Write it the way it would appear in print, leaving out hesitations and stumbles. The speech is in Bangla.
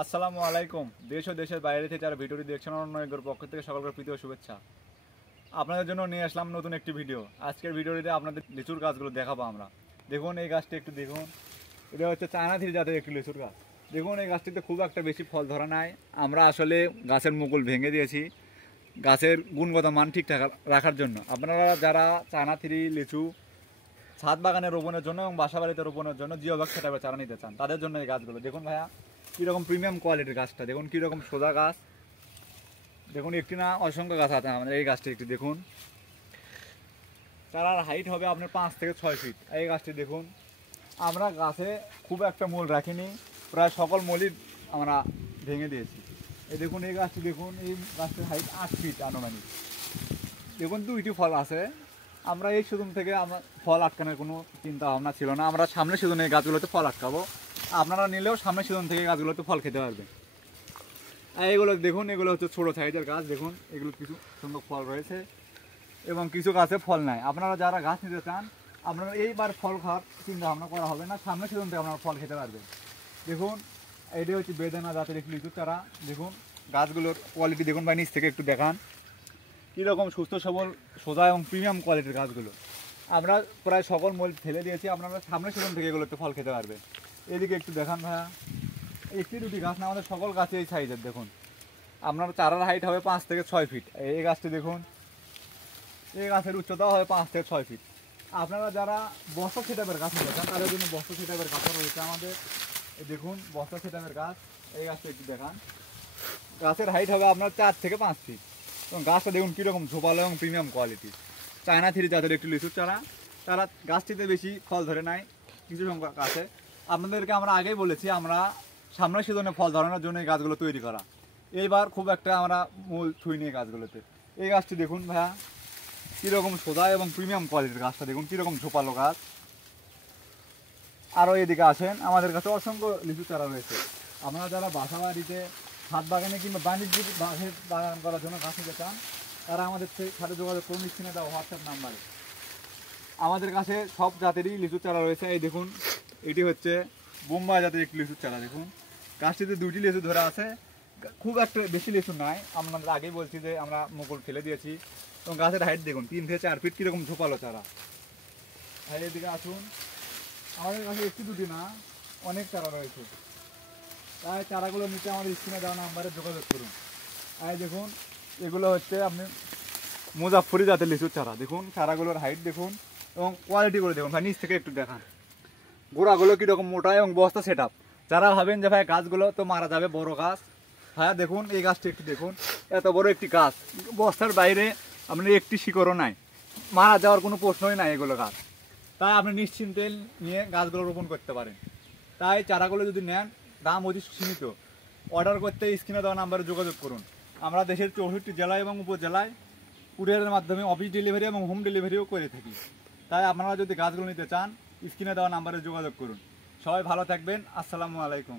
আসসালামু আলাইকুম। দেশ ও দেশের বাইরে থেকে যারা ভিডিওটি দেখছেন অন্যের পক্ষ থেকে সকলকে প্রীতি ও শুভেচ্ছা। আপনাদের জন্য নিয়ে আসলাম নতুন একটি ভিডিও। আজকের ভিডিওটিতে আপনাদের লিচুর গাছগুলো দেখাবো আমরা। দেখুন এই গাছটি একটু দেখুন, এটা হচ্ছে চায়না থ্রি জাতের একটি লিচুর গাছ। দেখুন এই গাছটিতে খুব একটা বেশি ফল ধরা নাই। আমরা আসলে গাছের মুকুল ভেঙে দিয়েছি গাছের গুণগত মান ঠিকঠাক রাখার জন্য। আপনারা যারা চায়না থ্রি লিচু ছাদ বাগানে রোপণের জন্য এবং বাসা বাড়িতে রোপণের জন্য জিওব্যাগ সেটআপে চারা নিতে চান, তাদের জন্য এই গাছগুলো দেখুন ভাইয়া কীরকম প্রিমিয়াম কোয়ালিটির গাছটা। দেখুন কীরকম সোজা গাছ, দেখুন একটি না অসংখ্য গাছ আছে আমাদের এই গাছটি। একটি দেখুন, চারার হাইট হবে আপনার 5 থেকে 6 ফিট। এই গাছটি দেখুন, আমরা গাছে খুব একটা মূল রাখিনি, প্রায় সকল মূলই আমরা ভেঙে দিয়েছি। এই দেখুন এই গাছটি দেখুন, এই গাছটির হাইট 8 ফিট আনুমানিক। দেখুন 2টি ফল আছে। আমরা এই সিজন থেকে আমরা ফল আটকানোর কোনো চিন্তা ভাবনা ছিল না। আমরা সামনের সিজনে এই গাছগুলোতে ফল আটকাবো, আপনারা নিলেও সামনের সিজন থেকে গাছগুলোতে ফল খেতে পারবেন। আর এগুলো দেখুন, এগুলো হচ্ছে ছোটো সাইজের গাছ। দেখুন এগুলো কিছু সুন্দর ফল রয়েছে এবং কিছু গাছে ফল নাই। আপনারা যারা গাছ নিতে চান, আপনারা এইবার ফল খাওয়ার চিন্তা ভাবনা করা হবে না, সামনের সিজন থেকে আপনারা ফল খেতে পারবেন। দেখুন এটি হচ্ছে বেদানা জাতের একটি লিচু চারা। দেখুন গাছগুলোর কোয়ালিটি দেখুন, বা নিচ থেকে একটু দেখান কীরকম সুস্থ সবল সোজা এবং প্রিমিয়াম কোয়ালিটির গাছগুলো। আমরা প্রায় সকল মূল ফেলে দিয়েছি, আপনারা সামনের সিজন থেকে এগুলোতে ফল খেতে পারবেন। এদিকে একটু দেখান ভাইয়া, একটি দুটি গাছ না, আমাদের সকল গাছে এই সাইজের। দেখুন আপনার চারার হাইট হবে 5 থেকে 6 ফিট। এই গাছটি দেখুন, এই গাছের উচ্চতাও হবে 5 থেকে 6 ফিট। আপনারা যারা বস্তা সেটআপের গাছ নিতে চান, তাদের জন্য বস্তা সেটআপের গাছও রয়েছে আমাদের। দেখুন বস্তা সেটআপের গাছ, এই গাছটা একটু দেখান। গাছের হাইট হবে আপনার 4 থেকে 5 ফিট এবং গাছটা দেখুন কীরকম ঝোপালো এবং প্রিমিয়াম কোয়ালিটি। চায়না থ্রি জাতের একটি লিচুর চারা। তারা গাছটিতে বেশি ফল ধরে নাই, কিছু সংখ্যক আছে। আপনাদেরকে আমরা আগেই বলেছি, আমরা সামনের সিজনে ফল ধরানোর জন্য এই গাছগুলো তৈরি করা। এইবার খুব একটা আমরা মূল ছুঁই নিয়ে গাছগুলোতে। এই গাছটি দেখুন ভাইয়া কীরকম সোজা এবং প্রিমিয়াম কোয়ালিটির গাছটা। দেখুন কীরকম ঝোপালো গাছ। আরও এদিকে আসেন, আমাদের কাছে অসংখ্য লিচু চারা রয়েছে। আপনারা যারা বাসা বাড়িতে ছাদ বাগানে কিংবা বাণিজ্যিক বাগান করার জন্য গাছ নিতে চান, তারা আমাদের সাথে যোগাযোগ করুন স্ক্রিনে দেওয়া হোয়াটসঅ্যাপ নাম্বারে। আমাদের কাছে সব জাতেরই লিচু চারা রয়েছে। এই দেখুন এটি হচ্ছে বোম্বাই জাতের একটি লিচুর চারা। দেখুন গাছটিতে 2টি লিচু ধরে আছে, খুব একটা বেশি লিচু নাই। আপনাদের আগেই বলছি যে আমরা মুকুল ফেলে দিয়েছি এবং গাছের হাইট দেখুন 3 থেকে 4 ফিট, কীরকম ঝোপালো চারা। হাইটের দিকে আসুন, আমাদের কাছে একটি দুটি না অনেক চারা রয়েছে। তাই চারাগুলো নিতে আমাদের স্ক্রিনে দেওয়া নাম্বারে যোগাযোগ করুন। আর দেখুন এগুলো হচ্ছে আপনি মুজাফফরি জাতের লিচুর চারা। দেখুন চারাগুলোর হাইট দেখুন এবং কোয়ালিটিগুলো দেখুন ভাই, নিচ থেকে একটু দেখান গোড়াগুলো কীরকম মোটা এবং বস্তা সেটআপ। যারা ভাবেন যে ভাই গাছগুলো তো মারা যাবে, বড় গাছ, হ্যাঁ দেখুন এই গাছটি একটু দেখুন, এত বড় একটি গাছ, বস্তার বাইরে আপনার একটি শিকড়ও নাই, মারা যাওয়ার কোনো প্রশ্নই নাই এগুলো গাছ। তাই আপনি নিশ্চিন্তে নিয়ে গাছগুলো রোপণ করতে পারেন। তাই চারাগুলো যদি নেন, দাম অতি সীমিত। অর্ডার করতে স্ক্রিনে দেওয়া নাম্বারে যোগাযোগ করুন। আমরা দেশের 64 জেলায় এবং উপজেলায় কুরিয়ারের মাধ্যমে অফিস ডেলিভারি এবং হোম ডেলিভারিও করে থাকি। তাই আপনারা যদি গাছগুলো নিতে চান, স্ক্রিনে দেওয়া নাম্বারে যোগাযোগ করুন। সবাই ভালো থাকবেন। আসসালামু আলাইকুম।